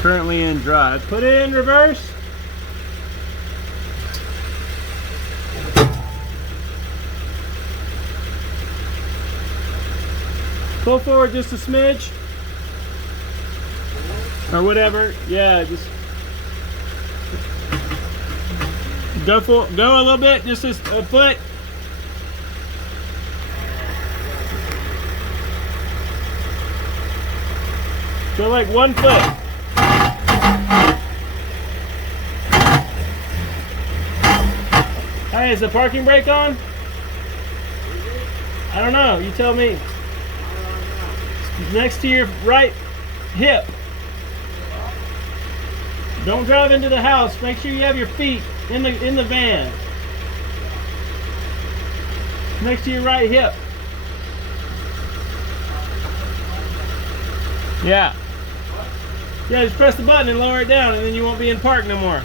Currently in drive. Put it in reverse. Pull forward just a smidge. Or whatever. Yeah, just go a little bit, just a foot. Go like 1 foot. Hey, is the parking brake on? I don't know, you tell me. Next to your right hip. Don't drive into the house. Make sure you have your feet in the van. Next to your right hip. Yeah. Yeah, just press the button and lower it down, and then you won't be in park no more.